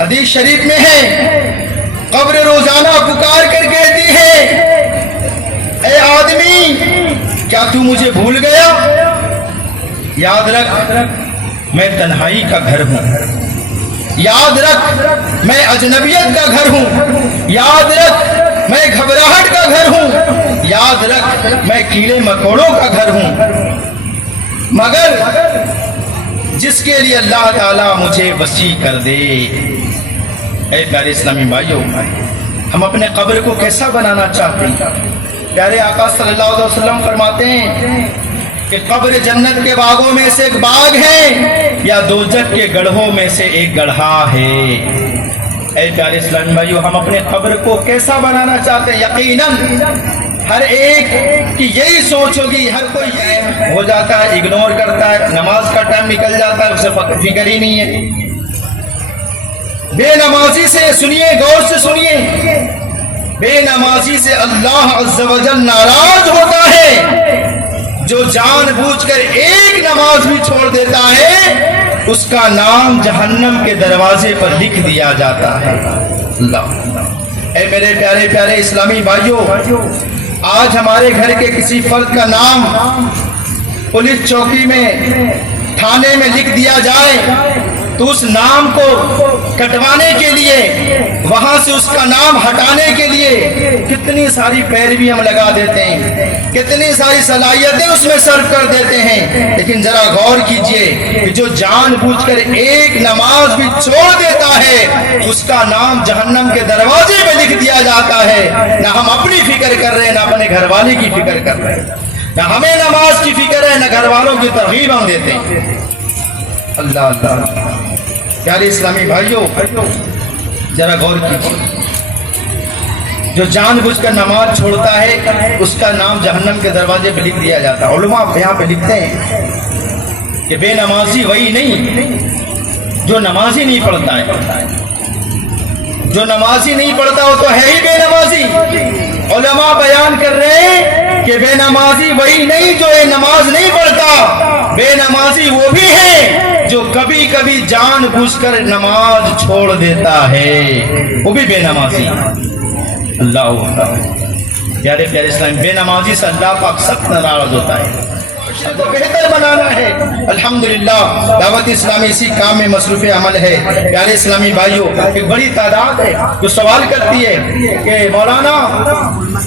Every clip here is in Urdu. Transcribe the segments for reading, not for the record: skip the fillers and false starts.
حدیث شریف میں ہے قبر روزانہ پکار کر کہتی ہے اے آدمی کیا تو مجھے بھول گیا؟ یاد رکھ میں تنہائی کا گھر ہوں، یاد رکھ میں اجنبیت کا گھر ہوں، یاد رکھ میں گھبراہٹ کا گھر ہوں، یاد رکھ میں کیڑے مکوڑوں کا گھر ہوں، مگر جس کے لیے اللہ تعالیٰ مجھے وسیع کر دے۔ اے پیارے اسلامی بھائیوں، ہم اپنے قبر کو کیسا بنانا چاہتے ہیں؟ پیارے آقا صلی اللہ علیہ وسلم فرماتے ہیں کہ قبر جنت کے باغوں میں سے ایک باغ ہے یا دوزخ کے گڑھوں میں سے ایک گڑھا ہے۔ اے پیارے اسلامی بھائیوں، ہم اپنے قبر کو کیسا بنانا چاہتے ہیں؟ یقیناً ہر ایک کی یہی سوچ ہوگی، ہر کوئی ہو جاتا ہے، اگنور کرتا ہے، نماز کا ٹائم نکل جاتا ہے، اسے فکر ہی نہیں ہے۔ بے نمازی سے سنیے، غور سے سنیے، بے نمازی سے اللہ عز و جل ناراض ہوتا ہے۔ جو جان بوجھ کر ایک نماز بھی چھوڑ دیتا ہے اس کا نام جہنم کے دروازے پر لکھ دیا جاتا ہے۔ اللہ، اے میرے پیارے پیارے اسلامی بھائیوں، آج ہمارے گھر کے کسی فرد کا نام پولیس چوکی میں، تھانے میں لکھ دیا جائے تو اس نام کو کٹوانے کے لیے، وہاں سے اس کا نام ہٹانے کے لیے کتنی ساری پیروی ہم لگا دیتے ہیں، کتنی ساری صلاحیتیں اس میں صرف کر دیتے ہیں، لیکن ذرا غور کیجئے کہ جو جان بوجھ کر ایک نماز بھی چھوڑ دیتا ہے اس کا نام جہنم کے دروازے پہ لکھ دیا جاتا ہے۔ نہ ہم اپنی فکر کر رہے ہیں، نہ اپنے گھر والے کی فکر کر رہے ہیں، نہ ہمیں نماز کی فکر ہے، نہ گھر والوں کی ترغیب ہم دیتے ہیں۔ اللہ اللہ، پیارے اسلامی بھائیوں ذرا غور کیجیے، جو جان بوجھ کر نماز چھوڑتا ہے اس کا نام جہنم کے دروازے پہ لکھ دیا جاتا ہے۔ علماء یہاں پہ لکھتے ہیں کہ بے نمازی وہی نہیں جو نمازی نہیں پڑھتا ہے، جو نمازی نہیں پڑھتا وہ تو ہے ہی بے نمازی۔ علماء بیان کر رہے ہیں کہ بے نمازی وہی نہیں جو یہ نماز نہیں پڑھتا، بے نمازی وہ بھی ہے جو کبھی کبھی جان بوجھ کر نماز چھوڑ دیتا ہے، وہ بھی بے نمازی۔ اللہ پیارے پیارے اسلام، بے نمازی سے اللہ پاک سخت ناراض ہوتا ہے، کو بہتر بنانا ہے۔ الحمدللہ دعوت اسلامی اسی کام میں مصروف عمل ہے۔ پیارے اسلامی بھائیوں، ایک بڑی تعداد ہے جو سوال کرتی ہے کہ مولانا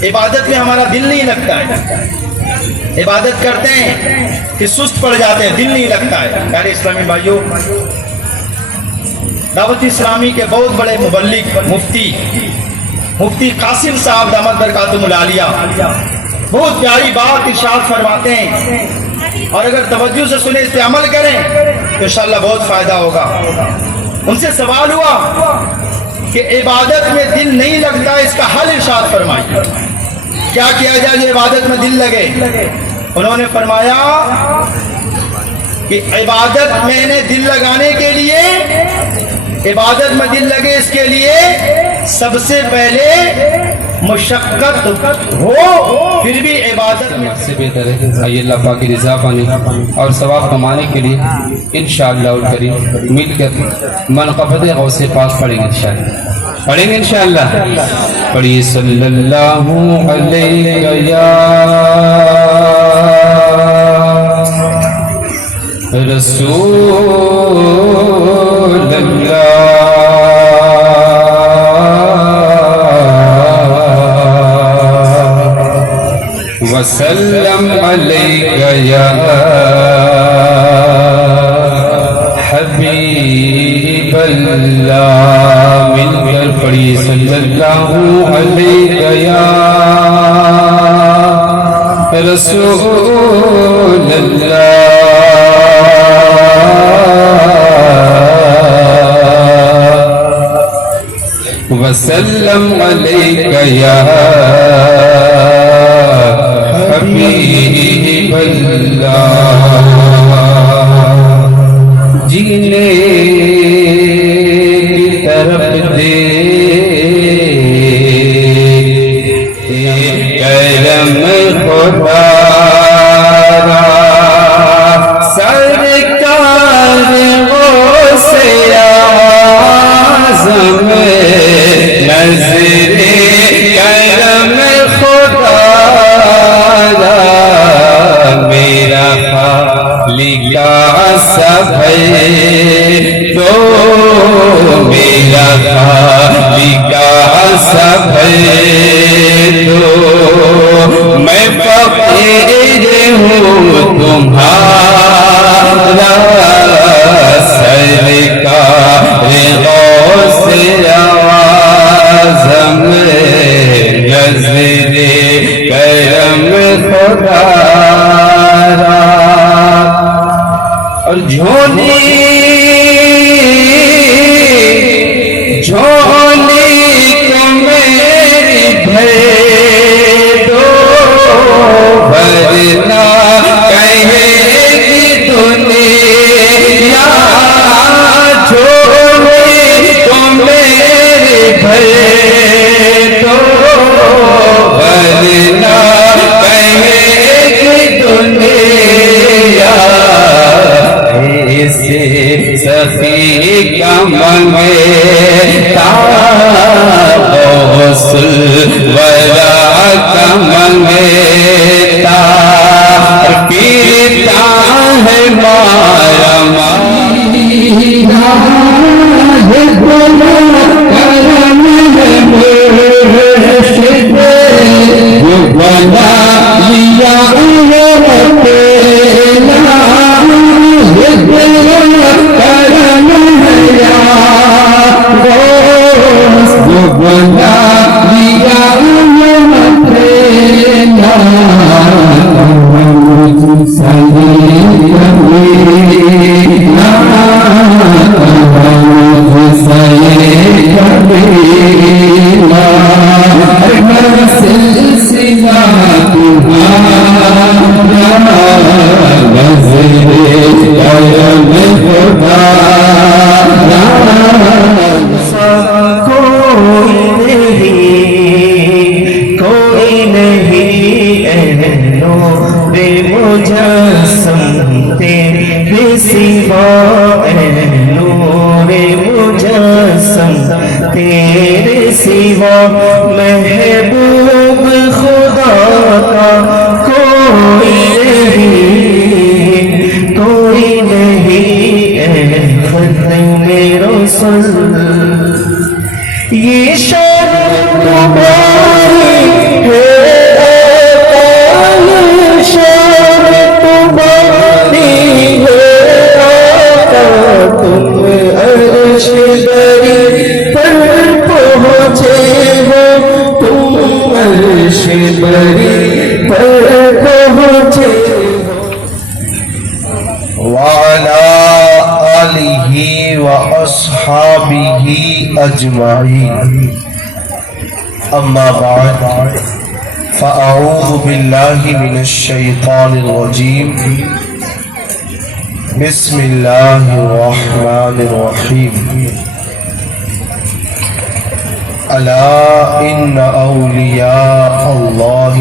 عبادت میں ہمارا دل نہیں لگتا ہے، عبادت کرتے ہیں کہ سست پڑ جاتے ہیں، دل نہیں لگتا ہے۔ پیارے اسلامی بھائیوں، دعوت اسلامی کے بہت بڑے مبلغ مفتی قاسم صاحب دامت برکاتہم العالیہ بہت پیاری بات ارشاد فرماتے ہیں، اور اگر توجہ سے سنیں، اس پہ عمل کریں تو انشاءاللہ بہت فائدہ ہوگا۔ ان سے سوال ہوا کہ عبادت میں دل نہیں لگتا، اس کا حل ارشاد فرمائیے، کیا کیا جائے جو عبادت میں دل لگے؟ انہوں نے فرمایا کہ عبادت میں نے دل لگانے کے لیے، عبادت میں دل لگے اس کے لیے سب سے پہلے مشقت ہو، پھر بھی عبادت میں سے بہتر ہے۔ آئیے اللہ پاک کی رضا پانے اور ثواب کمانے کے لیے انشاءاللہ الکریم مل کر منقبت غوث پاک پڑھیں گے انشاءاللہ، پڑھیں گے انشاءاللہ۔ پڑھیے صلی اللہ علیہ یا رسول اللہ وسلم علیک یا حبیب اللہ، مل کر پڑھی صلی اللہ علیک یا رسول اللہ وسلم علیک یا حبیب اللہ۔ جینے کی طرف دے کرم خدا را، سرکار غوث اعظم میرا خالق سفر تو میں فقیر ہوں تمہارا سرکار غوث اعظم نظر کرم خدا را اور جھولی کو میری بھر دو ورنہ کہے گی دنیا جھولی کو میری بھر دو ورنہ کہے گی دنیا ایسے سخی کا منگتا غوث الورا کا منگتا پیتا ہے مارا مارا کرم مرشد بنا لیا تیرے سوا محبوب خدا کا کوئی نہیں اے ختم رسول یہ شان تمہاری ہے شان تمہاری ہے تم عرش بری پر پہنچے ہو تم عرش بری پر پہنچے وعلى آله وأصحابه أجمعين أما بعد فأعوذ بالله من الشيطان الرجيم بسم الله الرحمن الرحيم ألا إن أولياء الله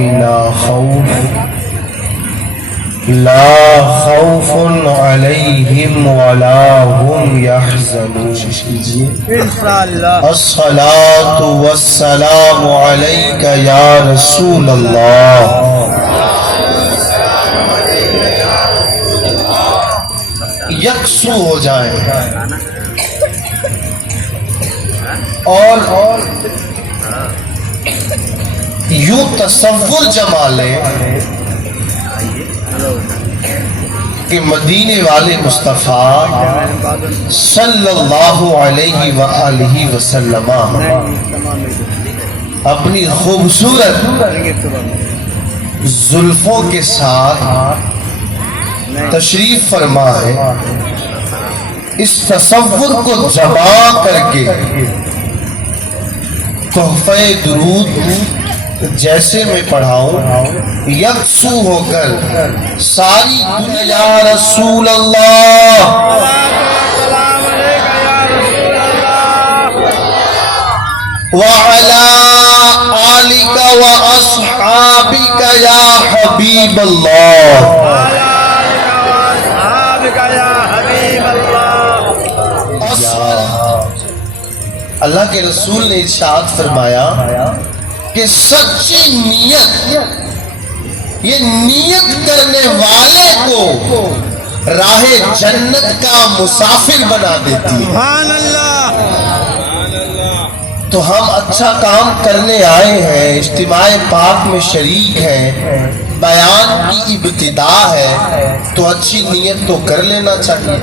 لا خوف عليهم ولا هم يحزنون الصلاة والسلام عليك يا رسول الله یکسو ہو جائیں اور یوں تصور جما لیں کہ مدینے والے مصطفیٰ صلی اللہ علیہ وآلہ وسلم اپنی خوبصورت زلفوں کے ساتھ تشریف فرما ہے. اس تصور کو جمع کر کے تحفہ درود جیسے میں پڑھاؤں یکسو ہو کر ساری دنیا یا رسول اللہ وعلا آلک و اصحابک یا حبیب اللہ. اللہ کے رسول نے ارشاد فرمایا کہ سچی نیت یہ نیت کرنے والے کو راہ جنت کا مسافر بنا دیتی ہے. سبحان اللہ. تو ہم اچھا کام کرنے آئے ہیں، اجتماع پاک میں شریک ہیں، بیان کی ابتدا ہے، تو اچھی نیت تو کر لینا چاہیے۔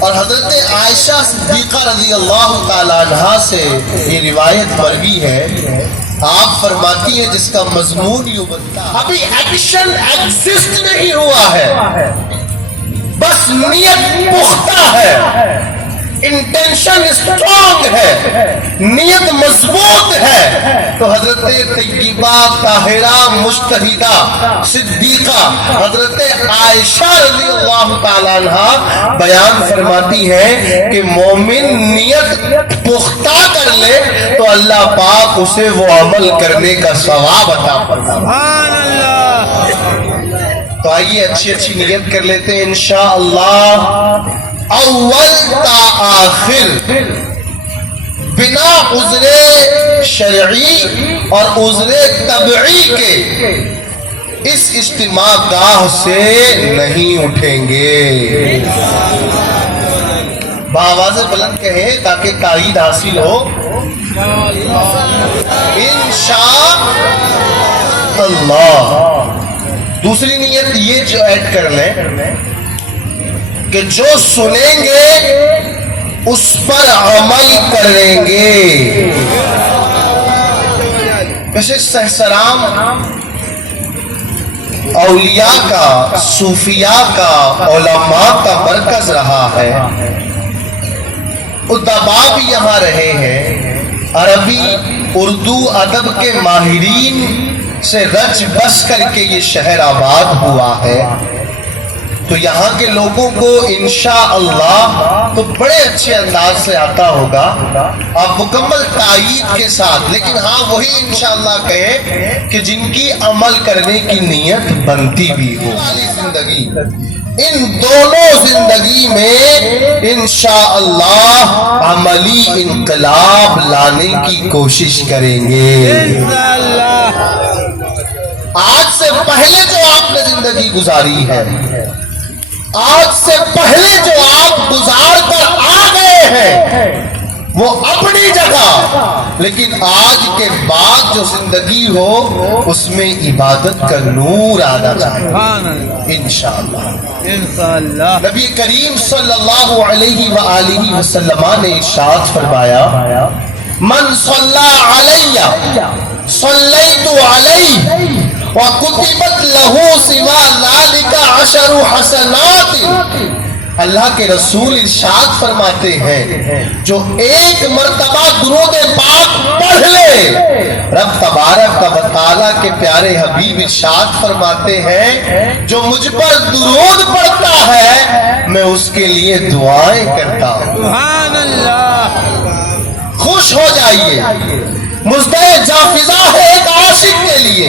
اور حضرت عائشہ صدیقہ رضی اللہ تعالیٰ عنہا سے یہ روایت مروی ہے، آپ فرماتی ہیں جس کا مضمون یوں بنتا ہے، ابھی ایکشن ایگزسٹ نہیں ہوا ہے، بس نیت پختہ ہے، انٹینشن اسٹرانگ ہے، نیت مضبوط ہے، تو حضرت طیبہ طاہرہ مجتہدہ صدیقہ حضرت عائشہ رضی اللہ تعالیٰ عنہ بیان فرماتی ہے کہ مومن نیت پختہ کر لے تو اللہ پاک اسے وہ عمل کرنے کا ثواب عطا فرمائے۔ تو آئیے اچھی نیت کر لیتے ہیں انشاءاللہ، اول تا آخر بنا عذر شرعی اور عذر طبعی کے اس اجتماع گاہ سے نہیں اٹھیں گے۔ بآواز بلند کہیں تاکہ تائید حاصل ہو، انشاء اللہ۔ دوسری نیت یہ جو ایڈ کر لیں کہ جو سنیں گے اس پر عمل کریں گے۔ ویسے سہسرام اولیاء کا، صوفیاء کا، علماء کا مرکز رہا ہے، ادبا بھی یہاں رہے ہیں، عربی اردو ادب کے ماہرین سے رچ بس کر کے یہ شہر آباد ہوا ہے، تو یہاں کے لوگوں کو انشاءاللہ تو بڑے اچھے انداز سے آتا ہوگا، آپ مکمل تائید کے ساتھ، لیکن ہاں وہی انشاءاللہ کہے کہ جن کی عمل کرنے کی نیت بنتی بھی ہو۔ زندگی، ان دونوں زندگی میں انشاءاللہ عملی انقلاب لانے کی کوشش کریں گے۔ آج سے پہلے جو آپ نے زندگی گزاری ہے، آج سے پہلے جو آپ گزار کر آ گئے ہیں وہ اپنی جگہ، لیکن آج کے بعد جو زندگی ہو اس میں عبادت کا نور آنا چاہیے انشاءاللہ۔ نبی کریم صلی اللہ علیہ وآلہ وسلم نے ارشاد فرمایا، من صلی علی صلیت علیہ وَكُتِبَتْ لَهُ سِوَى ذَلِكَ عَشَرُ حَسَنَاتٍ۔ اللہ کے رسول ارشاد فرماتے ہیں جو ایک مرتبہ درود پاک پڑھ لے، رب تبارک و تعالیٰ کے پیارے حبیب ارشاد فرماتے ہیں جو مجھ پر درود پڑھتا ہے میں اس کے لیے دعائیں کرتا ہوں۔ سبحان اللہ۔ خوش ہو جائیے، مزدہ جافزہ ہے ایک عاشق کے لیے،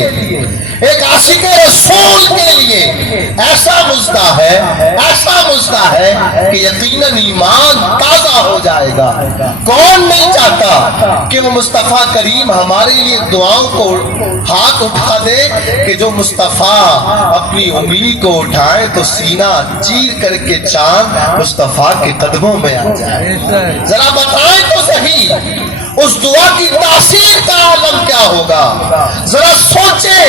ایک عاشق رسول کے لیے ایسا مزدہ ہے کہ یقیناً ایمان تازہ ہو جائے گا۔ کون نہیں چاہتا کہ وہ مصطفیٰ کریم ہمارے لیے دعاؤں کو ہاتھ اٹھا دے کہ جو مصطفیٰ اپنی انگلی کو اٹھائے تو سینہ چیر کر کے چاند مصطفیٰ کے قدموں میں آ جائے۔ ذرا بتائیں تو صحیح اس دعا کی تاثیر کا عالم کیا ہوگا؟ ذرا سوچیں،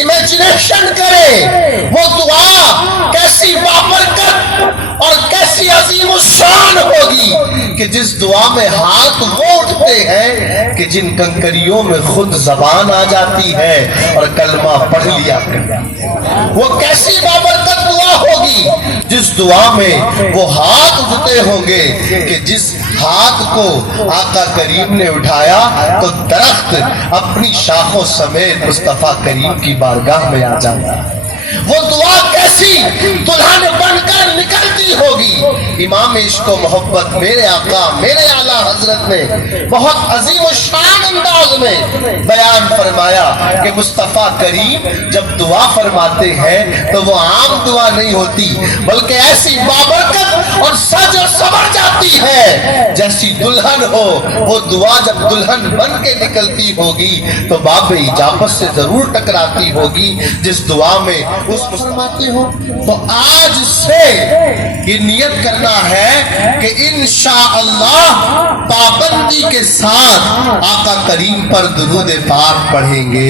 امیجنیشن کریں وہ دعا کیسی بابرکت اور کیسی عظیم الشان ہوگی کہ جس دعا میں ہاتھ وہ اٹھتے ہیں کہ جن کنکریوں میں خود زبان آ جاتی ہے اور کلمہ پڑھ لیا کرتے ہیں۔ وہ کیسی بابرکت دعا ہوگی جس دعا میں وہ ہاتھ اٹھتے ہوں گے کہ جس ہاتھ کو آقا کریم نے اٹھایا تو درخت اپنی شاخوں سمیت مصطفیٰ کریم کی بارگاہ میں آ جاتا ہے۔ وہ دعا کیسی دلہن بن کر نکلتی ہوگی۔ امام عشق و محبت میرے آقا میرے اعلیٰ حضرت نے بہت عظیم الشان انداز میں بیان فرمایا کہ مصطفیٰ کریم جب دعا فرماتے ہیں تو وہ عام دعا نہیں ہوتی بلکہ ایسی بابرکت اور سج اور سبر جاتی ہے جیسی دلہن ہو وہ دعا جب دلہن بن کے نکلتی ہوگی تو باب اجابت سے ضرور ٹکراتی ہوگی جس دعا میں اس مسلماتی ہو. تو آج سے یہ نیت کرنا ہے کہ انشاءاللہ پابندی کے ساتھ آقا کریم پر درود پاک پڑھیں گے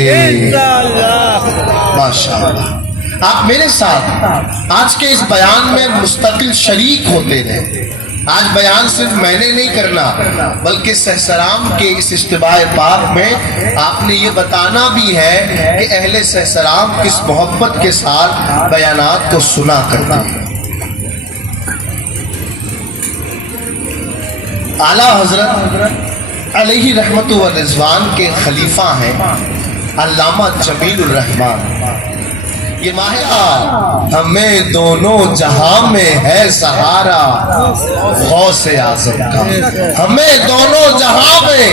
ماشاءاللہ. آپ میرے ساتھ آج کے اس بیان میں مستقل شریک ہوتے رہے. آج بیان صرف میں نے نہیں کرنا بلکہ سہسرام کے اس اجتماع پاک میں آپ نے یہ بتانا بھی ہے کہ اہل سہسرام کس محبت کے ساتھ بیانات کو سنا کرتے ہیں. اعلیٰ حضرت علیہ رحمت و رضوان کے خلیفہ ہیں علامہ جمیل الرحمن. یہ ماہرہ ہمیں دونوں جہاں میں ہے سہارا غوث اعظم کا. ہمیں دونوں جہاں میں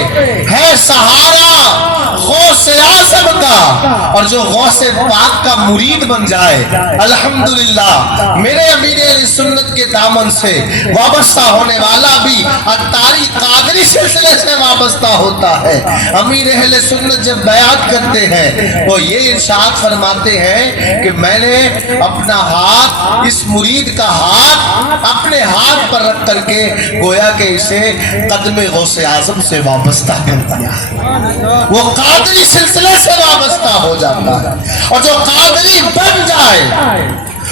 ہے سہارا غوث اعظم کا. اور جو غوث پاک کا مرید بن جائے الحمدللہ میرے امیر اہل سنت کے دامن سے وابستہ ہونے والا بھی اتاری قادری سلسلے سے وابستہ ہوتا ہے. امیر اہل سنت جب بیعت کرتے ہیں وہ یہ ارشاد فرماتے ہیں کہ میں نے اپنا ہاتھ اس مرید کا ہاتھ اپنے ہاتھ پر رکھ کر کے گویا کہ اسے قدم غوث اعظم سے وابستہ کر دیا. وہ قادری سلسلے سے وابستہ ہو جاتا ہے. اور جو قادری بن جائے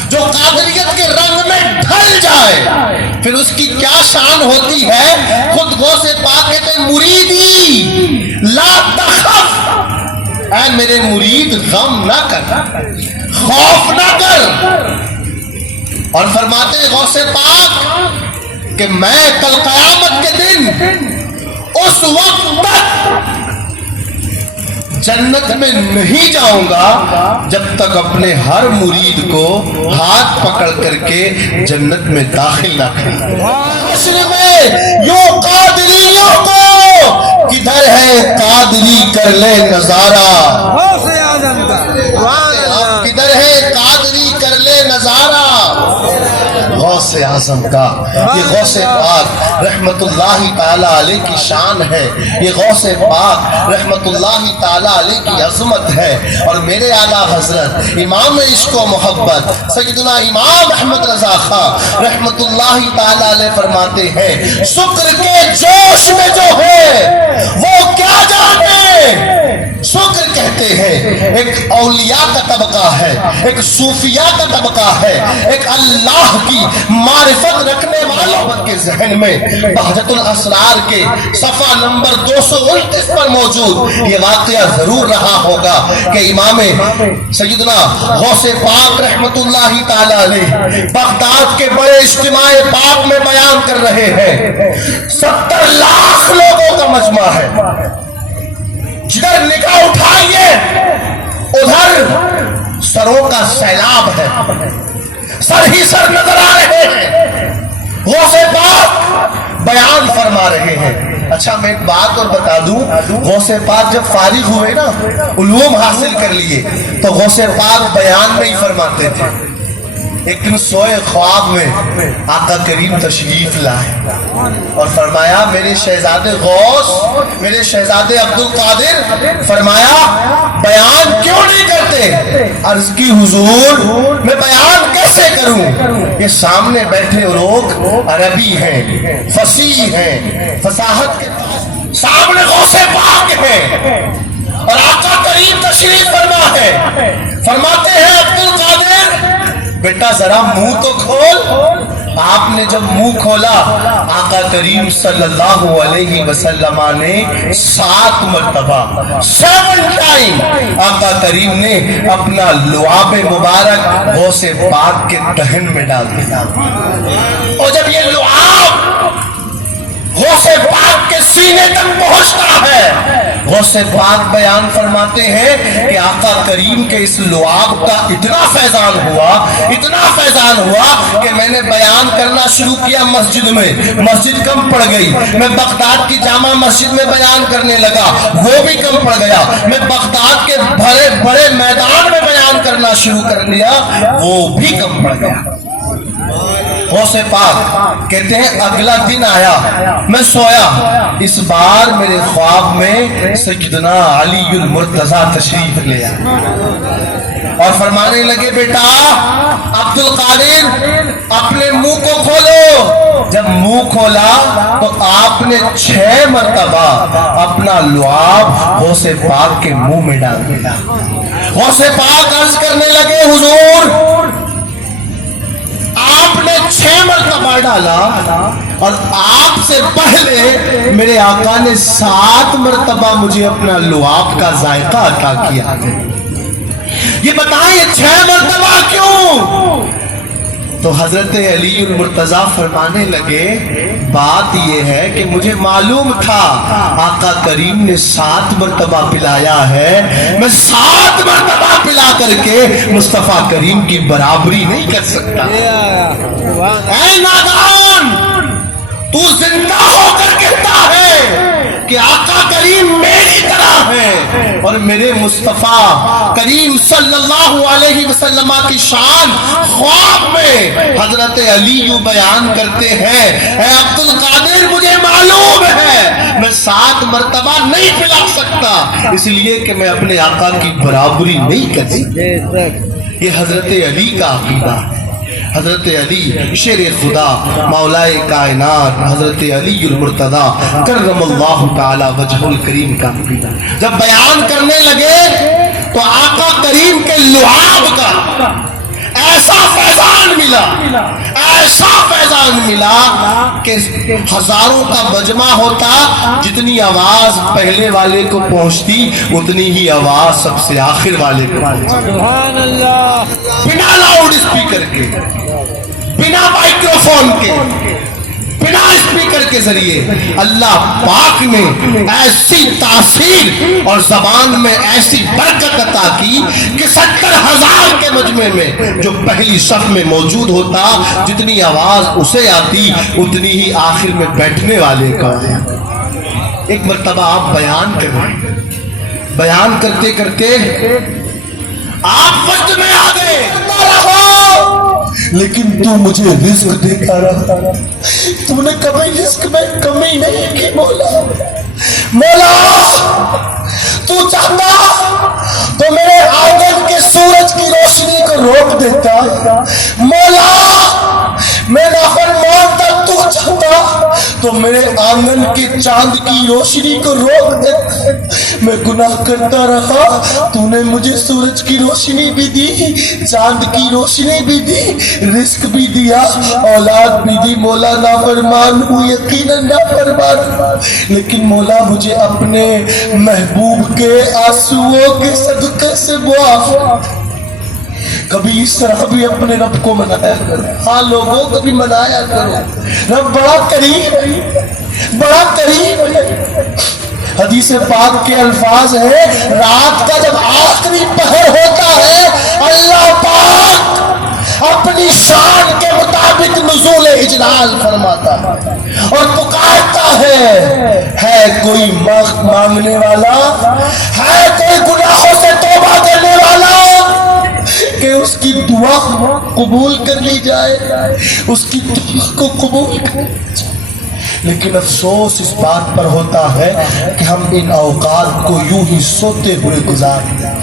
جو قادریت کے رنگ میں ڈھل جائے پھر اس کی کیا شان ہوتی ہے. خود غوث پاک کہتے ہیں مریدی لا تخف، اے میرے مرید غم نہ کر خوف نہ کر. اور فرماتے ہیں غوث پاک کہ میں کل قیامت کے دن اس وقت تک جنت میں نہیں جاؤں گا جب تک اپنے ہر مرید کو ہاتھ پکڑ کر کے جنت میں داخل نہ کروں. حشر میں یوں قادریوں کو کدھر ہے قادری کر لے نظارہ. کدھر ہے قادری کر لے نظارہ غوث اعظم کا. یہ غوث پاک رحمت اللہ تعالی علیہ کی شان ہے. یہ غوث پاک رحمت اللہ تعالی علیہ کی عظمت ہے. اور میرے اعلیٰ حضرت امام عشق و محبت سیدنا امام احمد رضا خان رحمت اللہ تعالی علیہ فرماتے ہیں شکر کے جوش میں جو ہے وہ کیا جانے. شکر کہتے ہیں ایک اولیاء کا طبقہ ہے، ایک صوفیاء کا طبقہ ہے، ایک اللہ کی معرفت رکھنے والوں کے ذہن میں بہجت الاسرار کے صفحہ نمبر 229 پر موجود یہ واقعہ ضرور رہا ہوگا کہ امام سیدنا غوث پاک رحمت اللہ تعالی علیہ بغداد کے بڑے اجتماع پاک میں بیان کر رہے ہیں. 70 لاکھ لوگوں کا مجمع ہے. جدھر نگاہ اٹھائیے ادھر سروں کا سیلاب ہے. سر ہی سر نظر آ رہے ہیں. غوث پاک بیان فرما رہے ہیں. اچھا میں ایک بات اور بتا دوں، غوث پاک جب فارغ ہوئے نا علوم حاصل کر لیے تو غوث پاک بیان نہیں فرماتے تھے. ایک دن سوئے خواب میں آقا کریم تشریف لائے اور فرمایا میرے شہزادے غوث میرے شہزادے عبد القادر فرمایا بیان کیوں نہیں کرتے. عرض کی حضور میں بیان کیسے کروں. یہ سامنے بیٹھے لوگ عربی ہیں، فصیح ہیں، فصاحت کے سامنے غوث پاک ہیں اور آقا کریم تشریف فرما ہے. فرماتے ہیں عبد القادر بیٹا ذرا منہ تو کھول. آپ نے جب منہ کھولا آقا کریم صلی اللہ علیہ وسلم نے 7 مرتبہ 7 ٹائم آقا کریم نے اپنا لعاب مبارک غوث پاک کے دہن میں ڈال دیا. اور جب یہ لعاب غوث پاک کے سینے تک پہنچتا ہے غوث پاک بیان فرماتے ہیں کہ آقا کریم کے اس لعاب کا اتنا فیضان ہوا کہ میں نے بیان کرنا شروع کیا مسجد میں. مسجد کم پڑ گئی. میں بغداد کی جامع مسجد میں بیان کرنے لگا، وہ بھی کم پڑ گیا. میں بغداد کے بڑے بڑے میدان میں بیان کرنا شروع کر دیا، وہ بھی کم پڑ گیا. غوث پاک کہتے ہیں اگلا دن آیا، میں سویا، اس بار میرے خواب میں سیدنا علی المرتضیٰ تشریف لے آئے اور فرمانے لگے بیٹا عبد القادر اپنے منہ کو کھولو۔ جب منہ کھولا تو آپ نے 6 مرتبہ اپنا لعاب غوث پاک کے منہ میں ڈال دیا۔ غوث پاک عرض کرنے لگے حضور آپ نے 6 مرتبہ ڈالا اور آپ سے پہلے میرے آقا نے 7 مرتبہ مجھے اپنا لعاب کا ذائقہ عطا کیا۔ یہ بتائیں یہ 6 مرتبہ کیوں؟ تو حضرت علی المرتضیٰ فرمانے لگے بات یہ ہے کہ مجھے معلوم تھا آقا کریم نے 7 مرتبہ پلایا ہے، میں 7 مرتبہ پلا کر کے مصطفیٰ کریم کی برابری نہیں کر سکتا۔ اے نادان تو زندہ ہو کر کہتا ہے کہ آقا کریم میری طرح ہے، اور میرے مصطفیٰ کریم صلی اللہ علیہ وسلم کی شان خواب میں حضرت علی یوں بیان کرتے ہیں اے عبد القادر مجھے معلوم ہے میں 7 مرتبہ نہیں پلا سکتا، اس لیے کہ میں اپنے آقا کی برابری نہیں کر سکتا۔ یہ حضرت علی کا عقیدہ ہے۔ حضرت علی شیر خدا مولا کائنات حضرت علی المرتضیٰ کرم اللہ تعالی وجہ الکریم کا عقیدہ جب بیان کرنے لگے تو آقا کریم کے لعاب کا ایسا فیضان ملا کہ ہزاروں کا مجمع ہوتا، جتنی آواز پہلے والے کو پہنچتی اتنی ہی آواز سب سے آخر والے کو پہنچتی۔ سبحان اللہ۔ بنا لاؤڈ اسپیکر کے، بنا مائکروفون کے، بنا اسپیکر کے ذریعے اللہ پاک نے ایسی تاثیر اور زبان میں ایسی برکت عطا کی کہ 70,000 کے مجمع میں جو پہلی صف میں موجود ہوتا جتنی آواز اسے آتی اتنی ہی آخر میں بیٹھنے والے کا۔ ایک مرتبہ آپ بیان کریں، بیان کرتے کرتے آپ وقت میں آ گئے، لیکن تو مجھے رزق دیتا رہا، تم نے کبھی رزق میں کمی نہیں کی۔ مولا تو چاہتا تو میرے آنگن کے سورج کی روشنی کو روک دیتا، مولا میں نافرمان تھا، تو چاہتا تو میرے آنگن کے چاند کی روشنی کو روک دیتا۔ میں گناہ کرتا رہا، تو نے مجھے سورج کی روشنی بھی دی، چاند کی روشنی بھی دی، رزق بھی دیا، اولاد بھی دی۔ مولا نافرمان ہوں، یقیناً نافرمان ہوں، لیکن مولا مجھے اپنے محبوب کے آنسوؤں کے صدقے سے معاف۔ کبھی اس طرح بھی اپنے رب کو منایا کرو، ہاں لوگوں کو بھی منایا کرو، رب بڑا قریب، بڑا قریب۔ حدیث پاک کے الفاظ ہیں رات کا جب آخری پہر ہوتا ہے اللہ پاک اپنی شان کے مطابق نزول اجلال فرماتا ہے اور پکارتا ہے کوئی مانگنے والا، ہے کوئی گناہوں سے توبہ کرنے والا کہ اس کی دعا قبول کر لی جائے، اس کی دعا کو قبول کر لی جائے۔ لیکن افسوس اس بات پر ہوتا ہے کہ ہم ان اوقات کو یوں ہی سوتے ہوئے گزارتے ہیں۔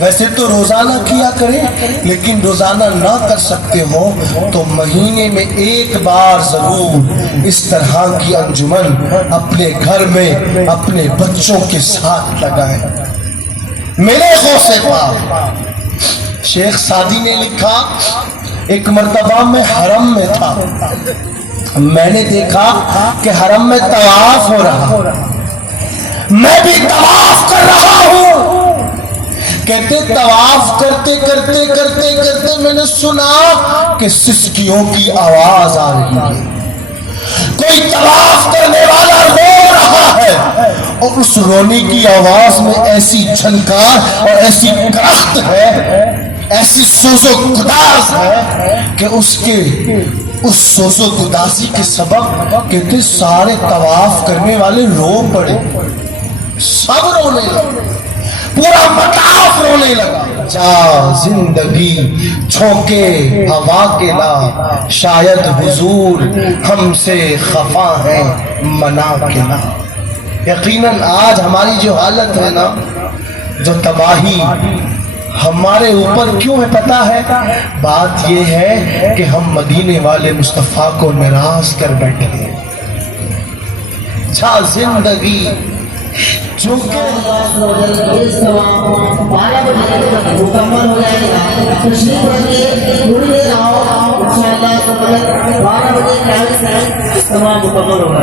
ویسے تو روزانہ کیا کریں، لیکن روزانہ نہ کر سکتے ہو تو مہینے میں ایک بار ضرور اس طرح کی انجمن اپنے گھر میں اپنے بچوں کے ساتھ لگائیں۔ میرے غوث پاک شیخ سعدی نے لکھا ایک مرتبہ میں حرم میں تھا، میں نے دیکھا کہ حرم میں طواف ہو رہا، میں بھی طواف کر رہا ہوں۔ کہتے طواف کرتے کرتے کرتے کرتے میں نے سنا کہ سسکیوں کی آواز آ رہی ہے، کوئی طواف کرنے والا رو رہا ہے، اور اس رونے کی آواز میں ایسی جھنکار اور ایسی کرخت ہے، ایسی سوز و گداز ہے کہ اس سوز و گدازی کے سبب کہتے سارے طواف کرنے والے رو پڑے، سب رونے لگے، پورا مطاف رونے لگا۔ جا زندگی چھونکے ہوا کے لا، شاید حضور ہم سے خفا ہیں منا کے لا۔ یقیناً آج ہماری جو حالت ہے نا، جو تباہی ہمارے اوپر کیوں ہے پتہ ہے؟ بات یہ ہے کہ ہم مدینے والے مصطفیٰ کو ناراض کر بیٹھے ہیں۔ جا زندگی چونکہ 12 بجے مکمل ہو جائے گا، تشریف رکھیے، تھوڑی دیر آؤ، انشاءاللہ 12 بجے اجتماع مکمل ہوگا۔